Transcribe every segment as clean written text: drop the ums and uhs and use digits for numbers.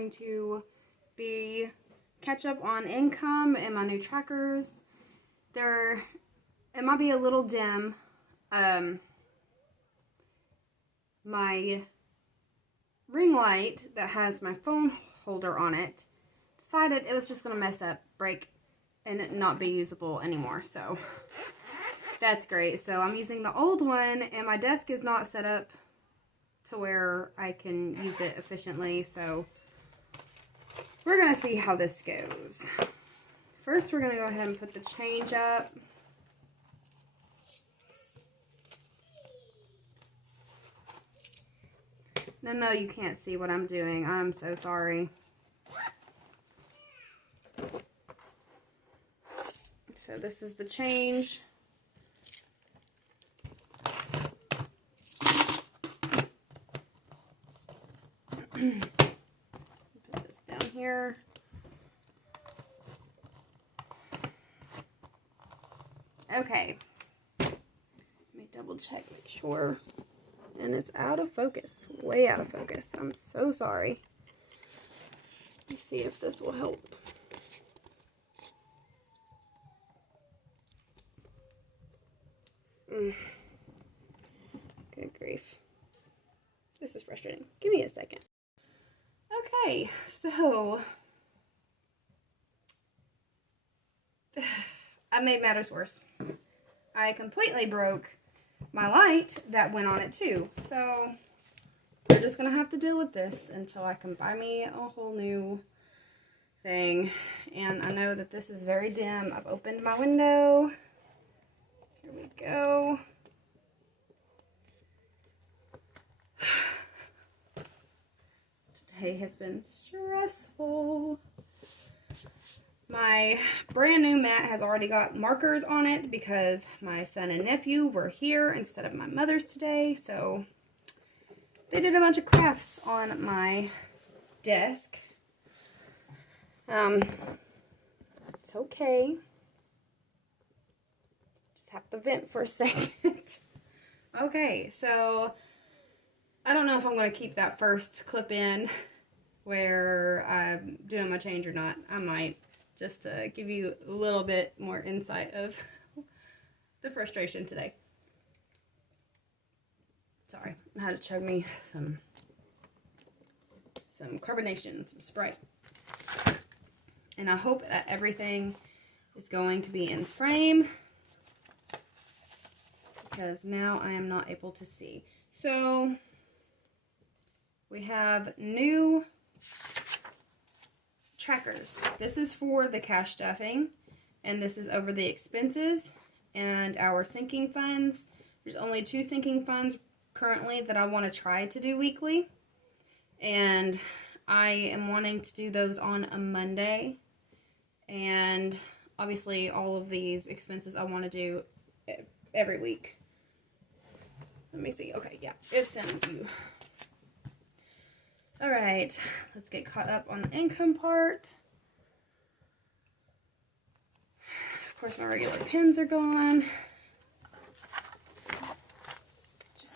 going to be catch up on income and my new trackers. It might be a little dim. My ring light that has my phone holder on it decided it was just going to mess up, break, and it not be usable anymore. So that's great. So I'm using the old one, and my desk is not set up to where I can use it efficiently. So we're going to see how this goes. First, we're going to go ahead and put the change up. No, you can't see what I'm doing. I'm so sorry. So this is the change. Put this down here. Okay. Let me double check, make sure. And it's out of focus, way out of focus. I'm so sorry. Let's see if this will help. Good grief. This is frustrating. Give me a second. Okay, so I made matters worse. I completely broke my light that went on it too. So we're just gonna have to deal with this until I can buy me a whole new thing. And I know that this is very dim. I've opened my window. Here we go. Today has been stressful. My brand new mat has already got markers on it because my son and nephew were here instead of my mother's today. So they did a bunch of crafts on my desk. It's okay. Just have to vent for a second. Okay, so I don't know if I'm going to keep that first clip in where I'm doing my change or not. I might, just to give you a little bit more insight of the frustration today. Sorry, I had to chug me some carbonation, some Sprite. And I hope that everything is going to be in frame, because now I am not able to see. So we have new trackers. This is for the cash stuffing, and this is over the expenses and our sinking funds. There's only 2 sinking funds currently that I want to try to do weekly, and I am wanting to do those on a Monday. And obviously all of these expenses I want to do every week. Let me see. Okay, yeah, it's in you. All right, let's get caught up on the income part. Of course, my regular pens are gone. Just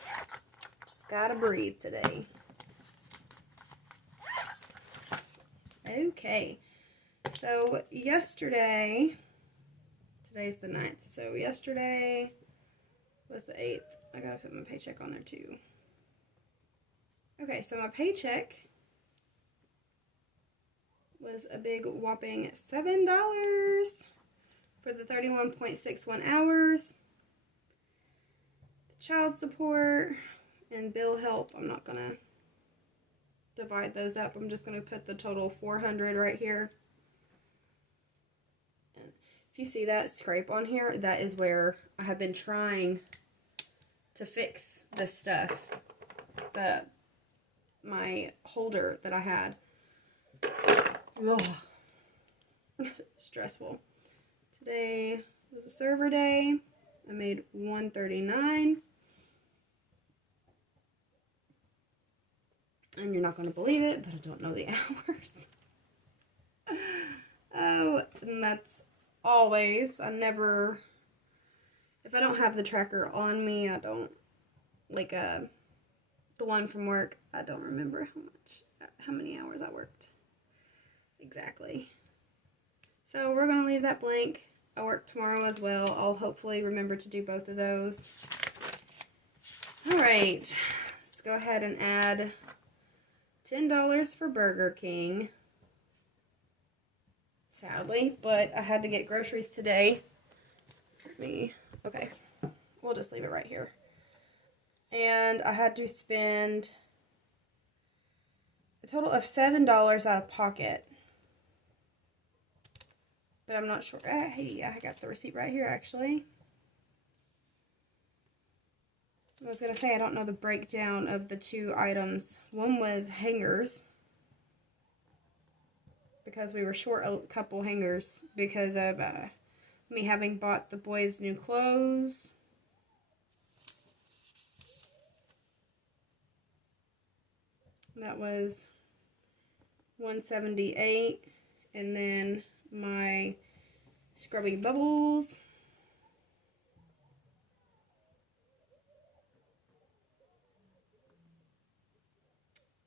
gotta breathe today. Okay, so yesterday, today's the 9th, so yesterday was the 8th. I gotta put my paycheck on there too. Okay, so my paycheck was a big whopping $7 for the 31.61 hours. The child support and bill help, I'm not gonna divide those up. I'm just gonna put the total 400 right here. And if you see that scrape on here, that is where I have been trying to fix this stuff. My holder that I had. Ugh. Stressful. Today was a server day. I made $139. And you're not going to believe it, but I don't know the hours. Oh, and that's always, I never, if I don't have the tracker on me, I don't, like, the one from work, I don't remember how many hours I worked. exactly. So we're going to leave that blank. I work tomorrow as well. I'll hopefully remember to do both of those. All right, let's go ahead and add $10 for Burger King. Sadly, but I had to get groceries today. Okay, we'll just leave it right here. And I had to spend a total of $7 out of pocket. But I'm not sure. Hey, I got the receipt right here, actually. I was going to say, I don't know the breakdown of the two items. One was hangers, because we were short a couple hangers because of me having bought the boys new clothes. That was $178, and then my Scrubby Bubbles.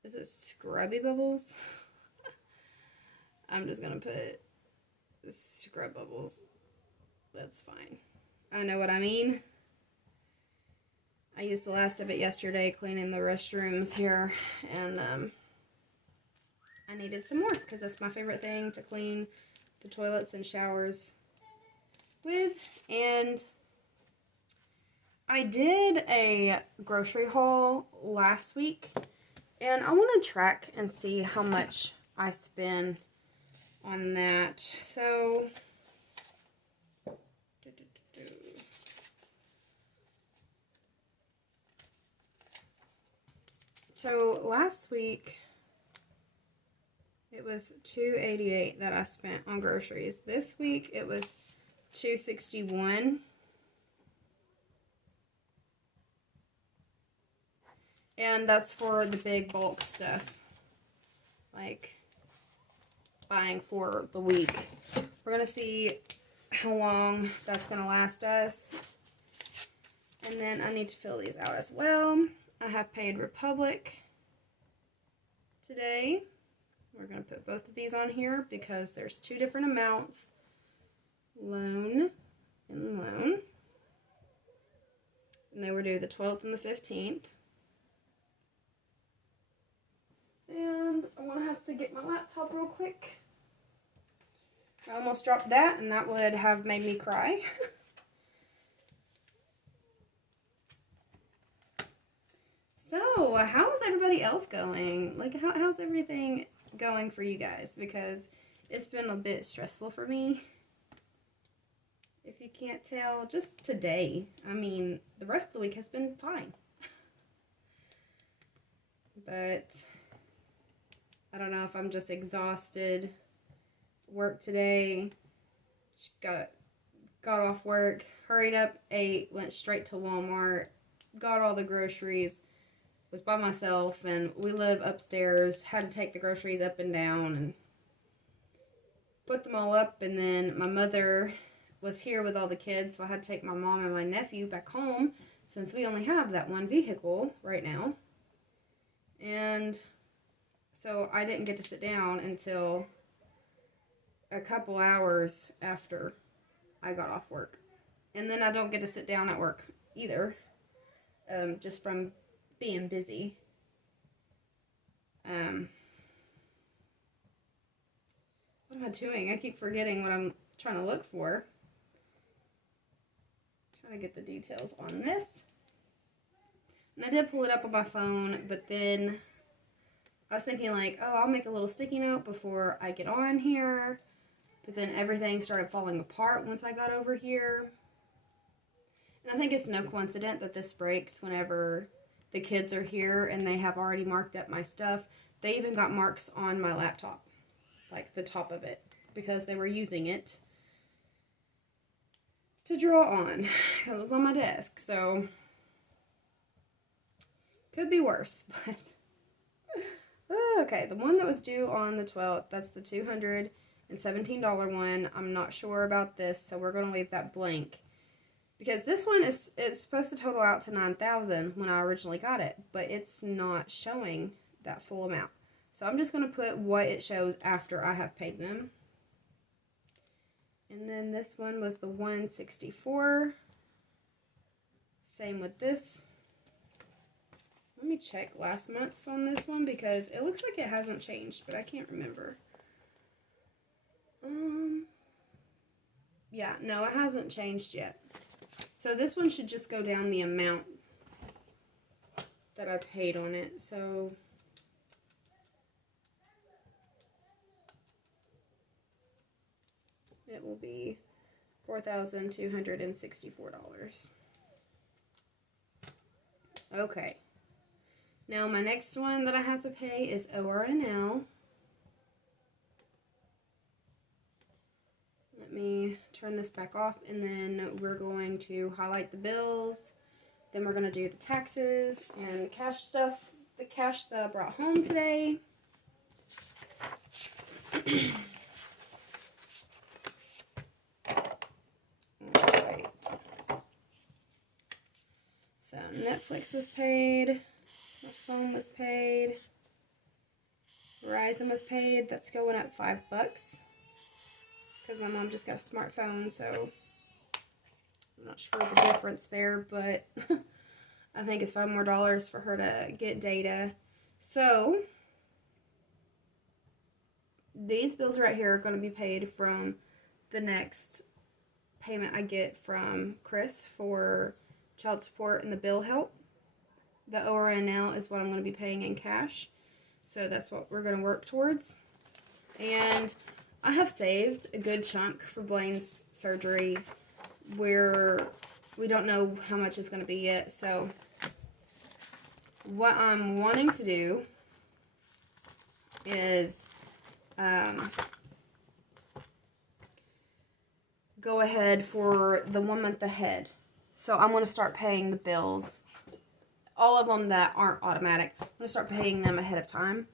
Is it Scrubby Bubbles? I'm just gonna put Scrub Bubbles. That's fine. I know what I mean. I used the last of it yesterday cleaning the restrooms here, and I needed some more because that's my favorite thing to clean the toilets and showers with. And I did a grocery haul last week, and I want to track and see how much I spend on that. So last week it was $288 that I spent on groceries. This week it was $261. And that's for the big bulk stuff, like buying for the week. We're going to see how long that's going to last us. And then I need to fill these out as well. I have paid Republic today. We're going to put both of these on here because there's two different amounts. Loan and loan. And they were due the 12th and the 15th. And I'm going to have to get my laptop real quick. I almost dropped that, and that would have made me cry. So, how's everybody else going? Like, how's everything going for you guys? Because it's been a bit stressful for me. If you can't tell, just today. I mean, the rest of the week has been fine. But I don't know if I'm just exhausted. Work today. Got off work, hurried up, ate, went straight to Walmart, got all the groceries, was by myself, and we live upstairs, had to take the groceries up and down and put them all up. And then my mother was here with all the kids, so I had to take my mom and my nephew back home since we only have that one vehicle right now. And so I didn't get to sit down until a couple hours after I got off work. And then I don't get to sit down at work either, just from being busy. What am I doing? I keep forgetting what I'm trying to look for. Trying to get the details on this. And I did pull it up on my phone, but then I was thinking like, oh, I'll make a little sticky note before I get on here. But then everything started falling apart once I got over here. And I think it's no coincidence that this breaks whenever the kids are here and they have already marked up my stuff. They even got marks on my laptop, like the top of it, because they were using it to draw on. It was on my desk, so could be worse, but okay, the one that was due on the 12th, that's the $217 one. I'm not sure about this, so we're going to leave that blank. Because this one is supposed to total out to $9,000 when I originally got it, but it's not showing that full amount. So I'm just going to put what it shows after I have paid them. And then this one was the $164. Same with this. Let me check last month's on this one because it looks like it hasn't changed, but I can't remember. Yeah, no, it hasn't changed yet. So this one should just go down the amount that I paid on it. So it will be $4,264. Okay. Now my next one that I have to pay is ORNL. Let me turn this back off, and then we're going to highlight the bills. Then we're going to do the taxes and cash stuff, the cash that I brought home today. Alright. So Netflix was paid. My phone was paid. Verizon was paid. That's going up $5. Because my mom just got a smartphone, so I'm not sure the difference there, but I think it's $5 more for her to get data. So these bills right here are going to be paid from the next payment I get from Chris for child support and the bill help. The ORNL is what I'm going to be paying in cash, so that's what we're going to work towards. And I have saved a good chunk for Blaine's surgery where we don't know how much it's going to be yet. So what I'm wanting to do is go ahead for the 1 month ahead. So I'm going to start paying the bills, all of them that aren't automatic. I'm going to start paying them ahead of time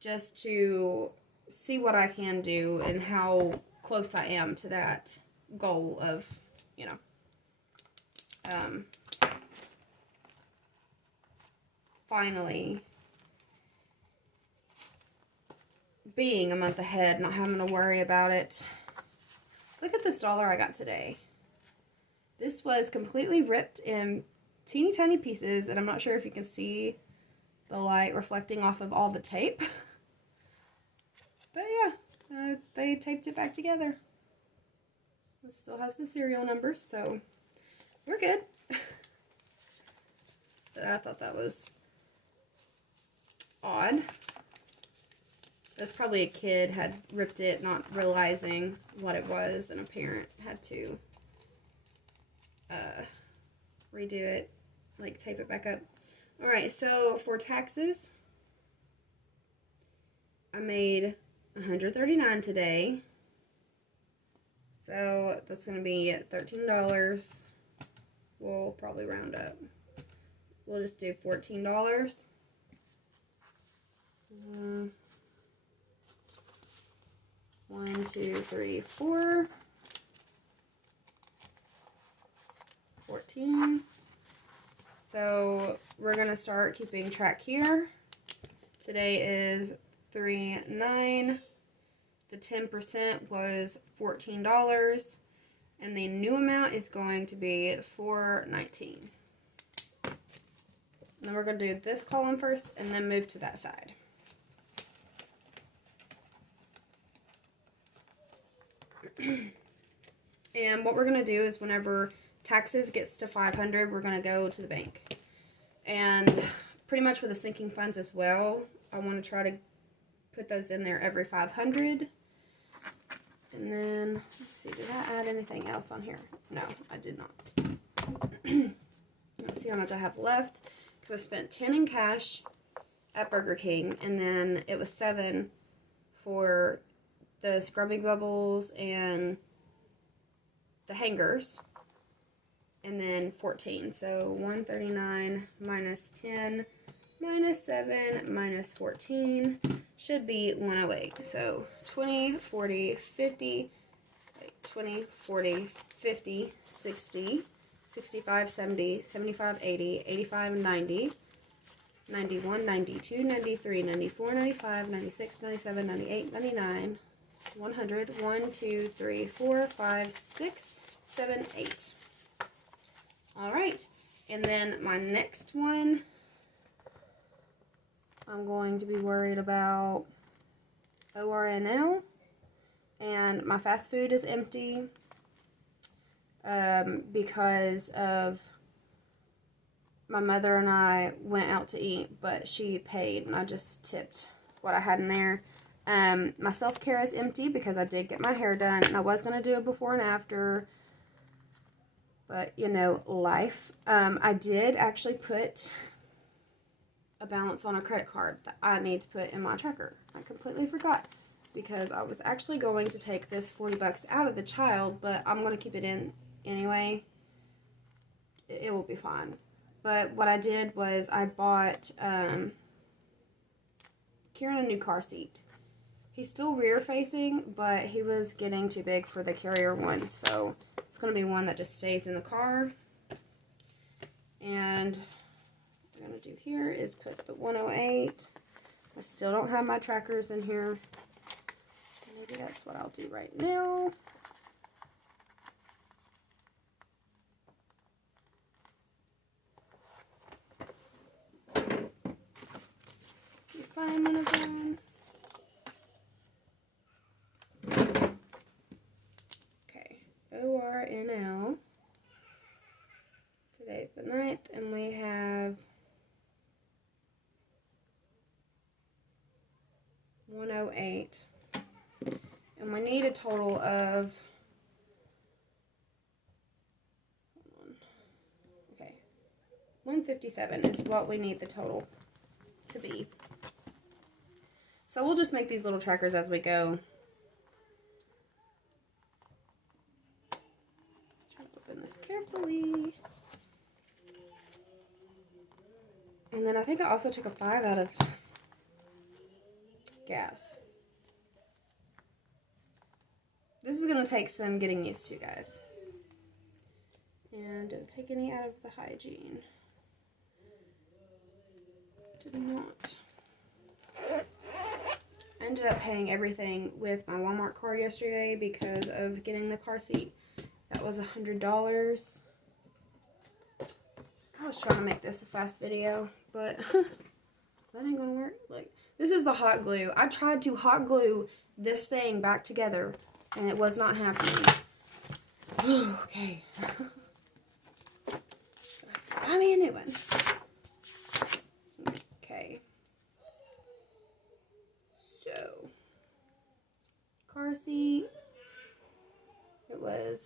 just to see what I can do and how close I am to that goal of, you know, finally being a month ahead, not having to worry about it. Look at this dollar I got today. This was completely ripped in teeny tiny pieces, and I'm not sure if you can see the light reflecting off of all the tape. But yeah, they taped it back together. It still has the serial numbers, so we're good. But I thought that was odd. There's probably a kid had ripped it, not realizing what it was, and a parent had to redo it, like tape it back up. Alright, so for taxes, I made $139 today. So that's going to be $13. We'll probably round up. We'll just do $14. 1, 2, 3, 4. 14. So we're going to start keeping track here. Today is 3/9. The 10% was $14, and the new amount is going to be $4.19. Then we're going to do this column first and then move to that side. And what we're going to do is whenever taxes gets to 500, we're going to go to the bank. And pretty much with the sinking funds as well, I want to try to put those in there every 500. And then, let's see, did I add anything else on here? No, I did not. Let's see how much I have left. Because I spent 10 in cash at Burger King, and then it was 7 for the scrubbing bubbles and the hangers, and then 14. So 139 minus 10 minus 7 minus 14 should be 108. So 20, 40, 50, 20, 40, 50, 60, 65, 70, 75, 80, 85, 90. 91, 92, 93, 94, 95, 96, 97, 98, 99, 100, 1, 2, 3, 4, 5, 6, 7, 8. All right, and then my next one, I'm going to be worried about ORNL, and my fast food is empty because of my mother and I went out to eat, but she paid and I just tipped what I had in there. My self-care is empty because I did get my hair done, and I was going to do a before and after, but you know, life. I did actually put a balance on a credit card that I need to put in my tracker. I completely forgot because I was actually going to take this 40 bucks out of the child, but I'm going to keep it in anyway. It will be fine. But what I did was I bought Kieran a new car seat. He's still rear facing, but he was getting too big for the carrier one, so it's going to be one that just stays in the car. And what I'm going to do here is put the 108. I still don't have my trackers in here. Maybe that's what I'll do right now. Find one of them. Okay, ORNL. Today's the 9th, and we have 108. And we need a total of, okay, 157 is what we need the total to be. So we'll just make these little trackers as we go. Try to open this carefully. And then I think I also took a 5 out of gas. This is going to take some getting used to, guys. And didn't take any out of the hygiene. Did not. I ended up paying everything with my Walmart card yesterday because of getting the car seat. That was $100. I was trying to make this a fast video, but that ain't gonna work. Like, this is the hot glue. I tried to hot glue this thing back together, and it was not happening. Okay. Buy me a new one. Okay. So, car seat. It was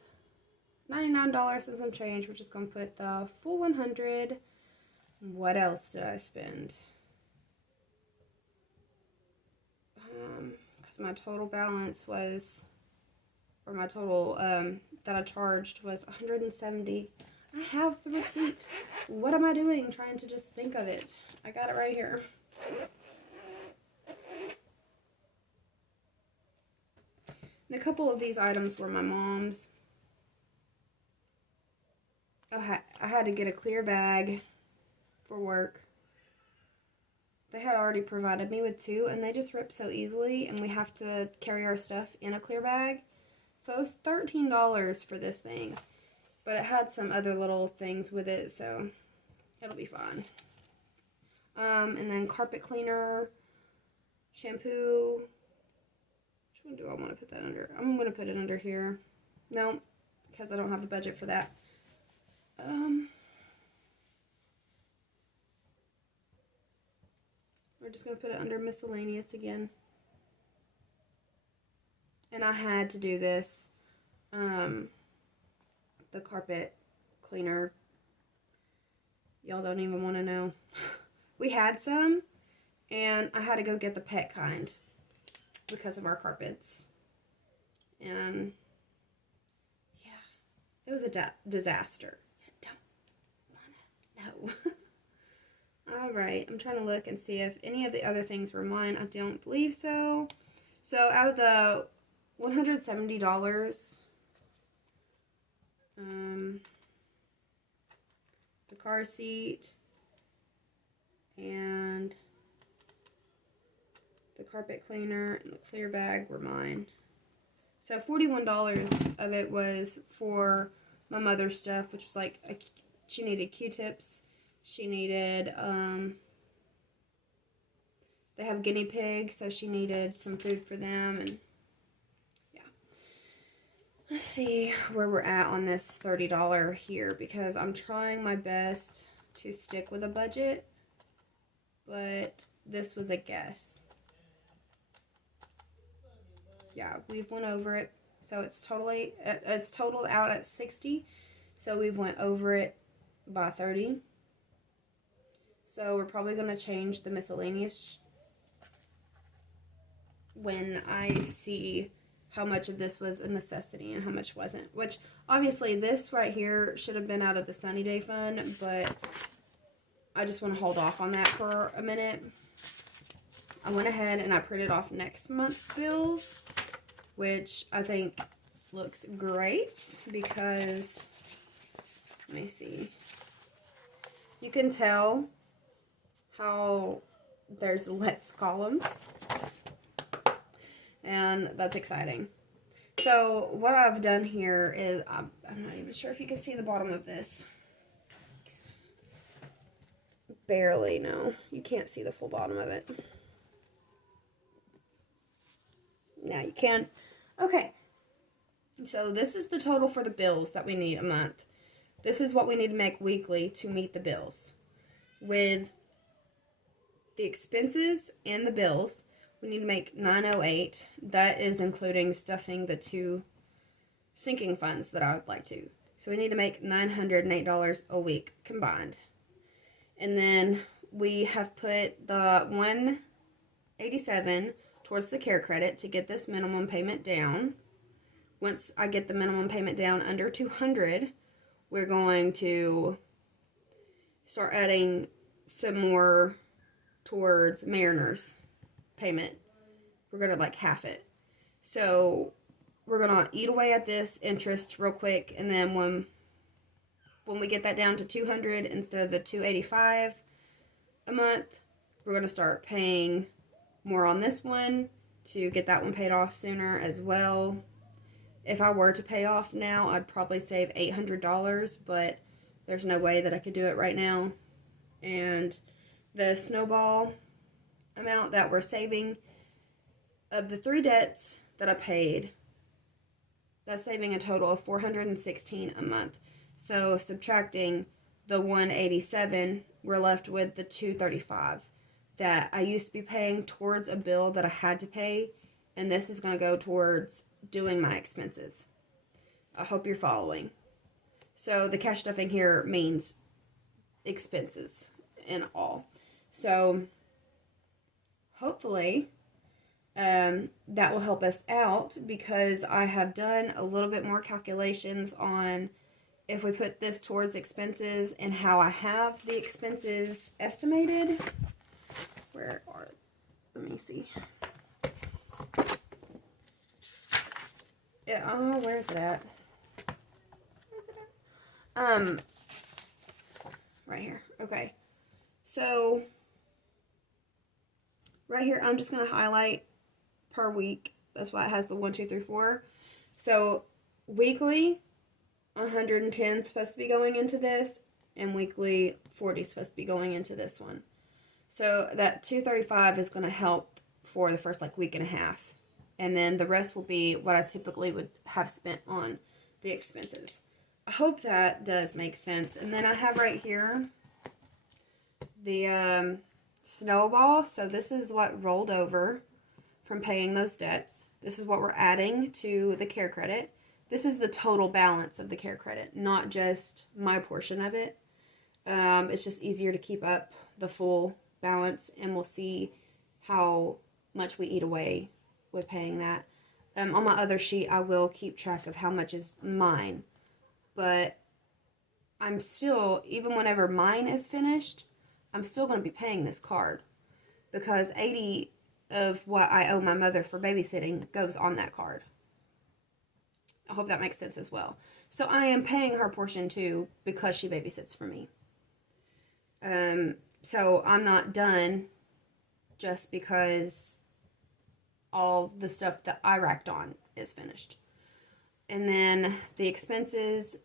$99 and some change, which is going to put the full 100. What else did I spend? Because my total balance was, or my total that I charged was $170. I have the receipt. What am I doing trying to just think of it? I got it right here. And a couple of these items were my mom's. I had to get a clear bag for work. They had already provided me with 2, and they just rip so easily, and we have to carry our stuff in a clear bag. So it was $13 for this thing, but it had some other little things with it, so it'll be fine. And then carpet cleaner, shampoo. Which one do I want to put that under? I'm going to put it under here. No, because I don't have the budget for that. We're just going to put it under miscellaneous again. And I had to do this. The carpet cleaner. Y'all don't even want to know. We had some, and I had to go get the pet kind because of our carpets. And yeah, it was a disaster. Don't wanna know. Alright, I'm trying to look and see if any of the other things were mine. I don't believe so. So out of the $170, the car seat, and the carpet cleaner and the clear bag were mine. So $41 of it was for my mother's stuff, which was like, she needed Q-tips. She needed, they have guinea pigs, so she needed some food for them, and yeah. Let's see where we're at on this $30 here, because I'm trying my best to stick with a budget, but this was a guess. Yeah, we've went over it, so it's totaled out at 60, so we've went over it by 30. So we're probably going to change the miscellaneous when I see how much of this was a necessity and how much wasn't. Which, obviously, this right here should have been out of the Sunny Day Fund, but I just want to hold off on that for a minute. I went ahead and I printed off next month's bills, which I think looks great because, let me see, you can tell how there's less columns, and that's exciting. So what I've done here is, I'm not even sure if you can see the bottom of this. Barely, no. You can't see the full bottom of it. Now you can. Okay. So this is the total for the bills that we need a month. This is what we need to make weekly to meet the bills. With the expenses and the bills, we need to make $908. That is including stuffing the 2 sinking funds that I would like to. So we need to make $908 a week combined. And then we have put the $187 towards the care credit to get this minimum payment down. Once I get the minimum payment down under $200, we're going to start adding some more towards Mariner's payment. We're going to like half it. So we're going to eat away at this interest real quick, and then when we get that down to $200 instead of the $285 a month, we're going to start paying more on this one to get that one paid off sooner as well. If I were to pay off now, I'd probably save $800, but there's no way that I could do it right now. And the snowball amount that we're saving, of the 3 debts that I paid, that's saving a total of $416 a month. So subtracting the $187, we're left with the $235 that I used to be paying towards a bill that I had to pay, and this is going to go towards doing my expenses. I hope you're following. So the cash stuffing here means expenses and all. So hopefully that will help us out, because I have done a little bit more calculations on if we put this towards expenses and how I have the expenses estimated. Let me see. Yeah, oh, where is it at? Right here. Okay. So, right here, I'm just going to highlight per week. That's why it has the 1, 2, 3, 4. So, weekly, 110 is supposed to be going into this, and weekly 40 is supposed to be going into this one. So that 235 is going to help for the first like week and a half, and then the rest will be what I typically would have spent on the expenses. I hope that does make sense. And then I have right here the snowball. So this is what rolled over from paying those debts. This is what we're adding to the care credit. This is the total balance of the care credit, not just my portion of it. It's just easier to keep up the full balance, and we'll see how much we eat away with paying that. On my other sheet, I will keep track of how much is mine, but I'm still, even whenever mine is finished, I'm still going to be paying this card, because 80 of what I owe my mother for babysitting goes on that card. I hope that makes sense as well. So I am paying her portion too, because she babysits for me. So I'm not done just because all the stuff that I racked on is finished. And then the expenses,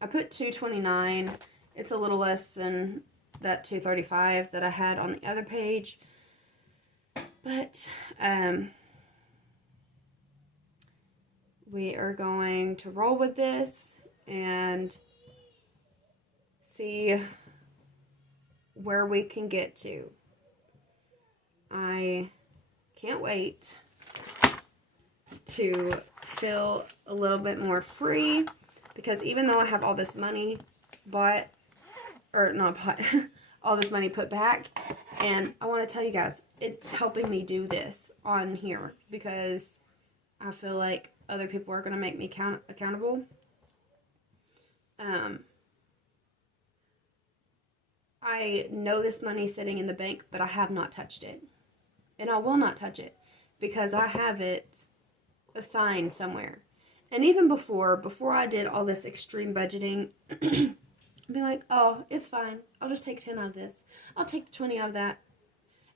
I put $229. It's a little less than that $235 that I had on the other page. But we are going to roll with this and see where we can get to. I can't wait to feel a little bit more free, because even though I have all this money all this money put back, and I want to tell you guys, it's helping me do this on here because I feel like other people are going to make me accountable. I know this money's sitting in the bank, but I have not touched it. And I will not touch it because I have it assigned somewhere. And even before I did all this extreme budgeting, I'd be like, oh, it's fine. I'll just take 10 out of this. I'll take the 20 out of that.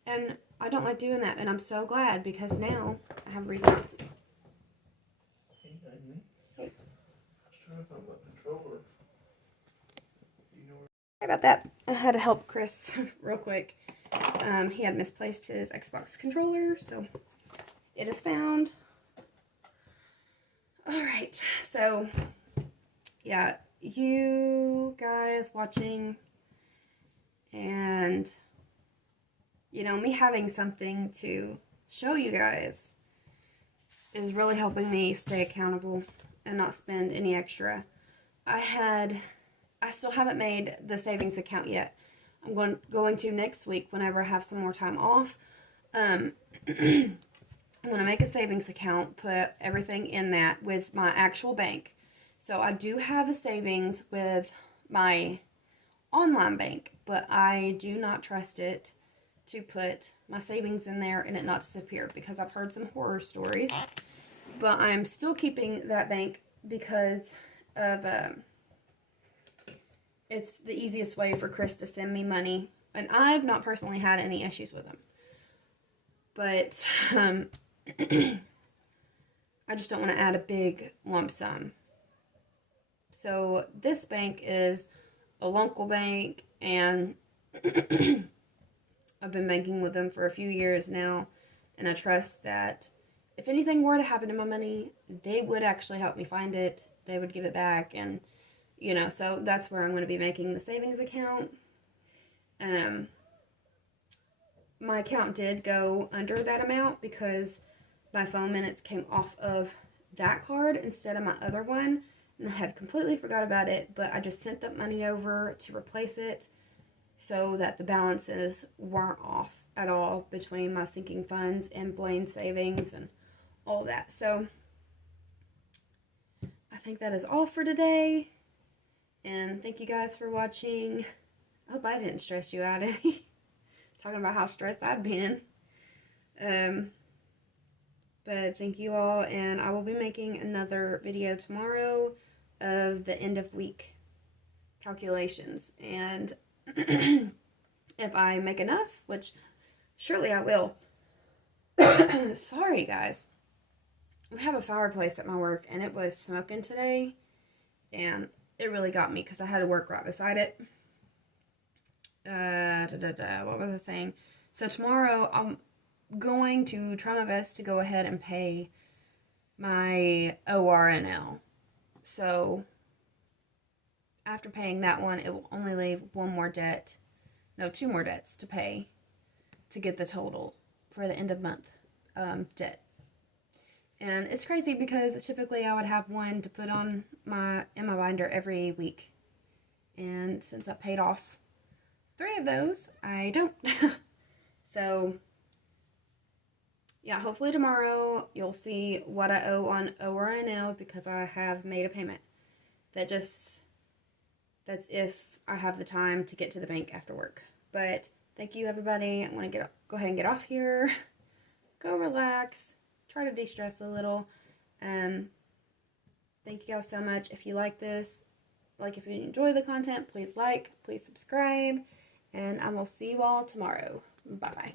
And I don't like doing that. And I'm so glad because now I have a reason not to. Sorry about that. I had to help Chris real quick. He had misplaced his Xbox controller, so it is found. Alright, so yeah, you guys watching and me having something to show you guys is really helping me stay accountable and not spend any extra. I still haven't made the savings account yet. I'm going to next week whenever I have some more time off. I'm going to make a savings account, put everything in that with my actual bank. So I do have a savings with my online bank, but I do not trust it to put my savings in there and it not disappear because I've heard some horror stories. But I'm still keeping that bank because of it's the easiest way for Chris to send me money. And I've not personally had any issues with him. But I just don't want to add a big lump sum. So this bank is a local bank, and I've been banking with them for a few years now, and I trust that if anything were to happen to my money, they would actually help me find it. They would give it back, and so that's where I'm going to be making the savings account. My account did go under that amount because my phone minutes came off of that card instead of my other one, and I had completely forgot about it, but I just sent that money over to replace it so that the balances weren't off at all between my sinking funds and Blaine savings and all that. So I think that is all for today. And thank you guys for watching. I hope I didn't stress you out any. Talking about how stressed I've been. But thank you all, and I will be making another video tomorrow of the end of week calculations. And if I make enough, which surely I will. Sorry guys. We have a fireplace at my work and it was smoking today, and it really got me because I had to work right beside it. What was I saying? So tomorrow I'm going to try my best to go ahead and pay my ORNL. So after paying that one, it will only leave two more debts to pay to get the total for the end of month debt. And it's crazy because typically I would have one to put on in my binder every week. And since I paid off 3 of those, I don't. So, yeah, hopefully tomorrow you'll see what I owe on ORNL because I have made a payment. That's if I have the time to get to the bank after work. But thank you, everybody. I want to go ahead and get off here. Go relax. Try to de-stress a little. Thank you guys so much. If you like this, if you enjoy the content, please subscribe, And I will see you all tomorrow. Bye-bye.